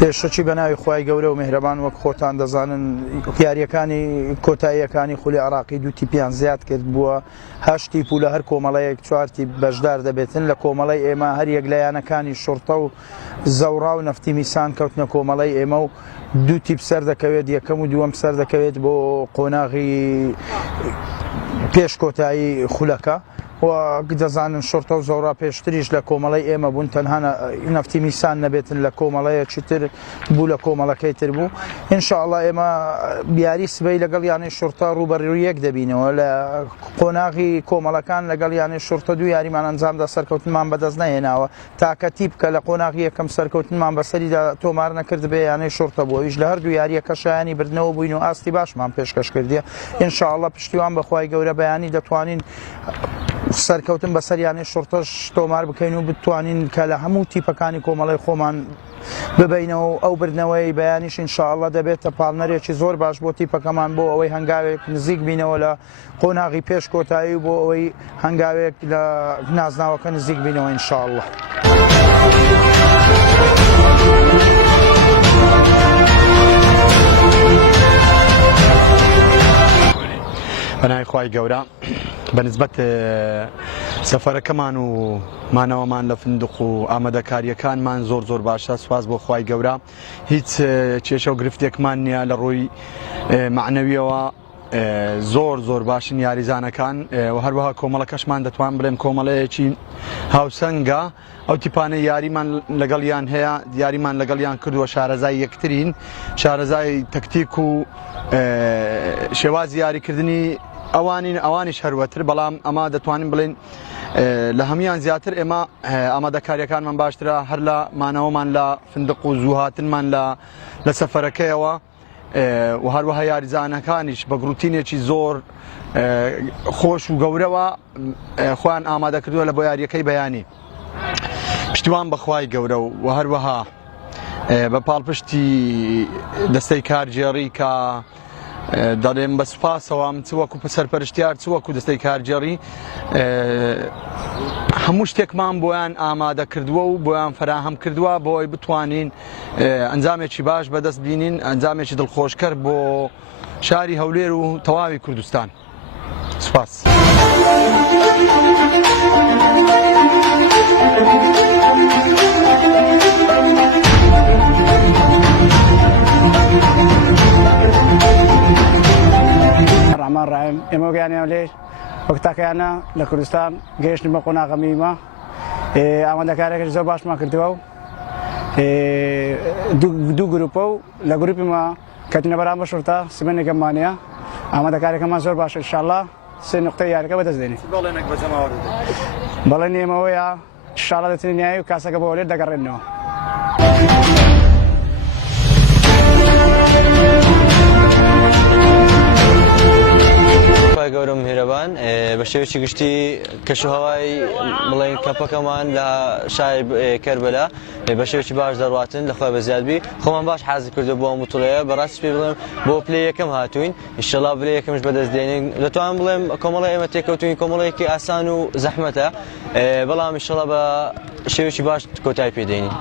پێشەکی بەناوی خوای گەورە و میهرەبان وەک خۆتان دەزانن یاریەکانی کۆتاییەکانی خولی عراقی دوو تیپیان زیاد کرد بووە 8 تیپ و لە هەر کۆمەڵەیەک 4 تیپ بەشدار دەبێتن لە کۆمەڵەی ئێمە هەر یەک لایەنەکانی شورتە و زەوڕا و نەفتی میسان کەوتنە کۆمەڵەی ئێمە و دوو تیپ سەر دەکەوێت یەکەم و دووەم سەر دەکەوێت بۆ قۆناغی پێش کۆتایی خولەکە و دەزانن شورتە و زەوڕا پێشتریش لە کۆمەڵەی ئێمە بوون تەنها نەفتی میسان نەبێتن لە کۆمەڵەیەکی تر بوو لە کۆمەڵەکەی تر بوو ئینشاءڵڵا ئێمە بیاری سبەی لەگەڵ یانەی شورتە ڕوبەڕوویەک دەبینەوە لە قۆناغی کۆمەڵەکان لەگەڵ یانەی شورتە دوو یاریمان ئەنجامدا سەرکەوتنمان بەدەست نەهێناوە تاکە تیپکە لە قۆناغی یەکەم سەرکەوتنمان بەسەریدا تۆمار نەکرد بێ یانەی شورتە بووە ویش لە هەردوو یاریەکە شایانی بردنەوە بووین و ئاستی باشمان پێشکەش کردیە ئینشاءڵڵا پشتیوان بەخوای گەورە بەیانی دەتوانین سەرکەوتن بەسەریانەی شورتەش تۆمار بکەین و بتوانین کە لە هەموو تیپەکانی کۆمەڵی خۆمان ببینەوە ئەو بردنەوەی بەیانیش ئینشاءڵڵا دەبێتە پاڵنەرێکی زۆر باش بۆ تیپەکەمان بۆ ئەوەی هەنگاوێک نزیک بینەوە لە قۆناغی پێش کۆتایی بۆ ئەوەی هەنگاوێک لە نازناوەکە نزیک بینەوە ئینشاءڵڵا. بەناوی خوای گەورە بەنسبەت سەفەرەکەمان و مانەوەمان لە فندق و ئامادەکاریەکانمان زۆر باشە سواز بۆ خوای گەورە هیچ کێشە و گرفتێکمان نییە لە ڕووی معنەویەوە زۆر باشن یاریزانەکان و هەروەها کۆمەڵەکەشمان دەتوان بڵێم کۆمەڵەیەکی هاوسەنگە ئەو تیپانەی یاریمان لەگەڵیان هەیە دیاریمان لەگەڵیان کردووە شارەزای یەکترین شارەزای تەکتیک و شێوازی یاریکردنی ئەوانیش هەروەتر بەڵام ئەمە دەتوانین بڵێن لە هەمیان زیاتر ئێمە ئامادەکاریەکانمان باشترە هەر لە مانەوەمان لە فندق و زووهاتنمان لە سەفەرەکەیەوە و هەروەها یاریزانەکانیش بە گروتینێکی زۆر خۆش و گەورەوە خۆیان ئامادە کردووە لە بۆ یاریەکەی بەیانی پشتیوان بەخوای گەورە و هەروەها بە پاڵپشتی دەستەی کارجێڕی کە دەڵێم بە سوپاسەوە چ وەکو سەرپەرشتیار چ وەکو دەستەی کارجێڕی هەموو شتێکمان بۆیان ئامادە کردووە و بۆیان فراهەم کردووە بۆ ئەوی بتوانین ئەنجامێکی باش بەدەست بینین ئەنجامێکی دڵخۆشکەر بۆ شاری هەولێر و تەواوی کوردستان. سوپاس. الرحمن الرحيم ئێمە گەیانیان لێ وەکتاکەیانە لە کوردستان گەیشتن بە قۆناغە میمە ئامادەکاریەکەش زۆر باشمان کردووە و دوو گروپە و لە گروپیمە کەوتنە بەرامبەر شورتە سبەینێکەمانەیە ئامادەکاریەکەمان زۆر باشە ئینشاءڵڵا 3 نقطەی یاریەکە بەدەست دێنین. بەڵێن ئێمەوەیە ئینشاءڵڵا دەچین نیایی و کاسەکە بۆ هەولێر دەگەڕێنەوە. گەورم هێرەبان بە شێوەیەکی گشتی کەشوهەوای بڵێن کەمپەکەمان لە شای کەربەلا بە شێوەیەکی باش دەڕواتن لەخوای بەزیادبی خۆمان باش حازی کردو بۆ ئەم وتوڵەیە بەڕاستی پێ بڵێم بۆ پلەی یەکەم هاتوین ئینشەڵڵا پلەی یەکەمش بەدەست دێنین دەتوانم بڵێم کۆمەڵی ئێمە تێکەوتوین کۆمەڵەیەکی ئاسان و زەحمەتە بەڵام ئینشەڵڵا بە شێوەیەکی باش کۆتایی پێدەینین.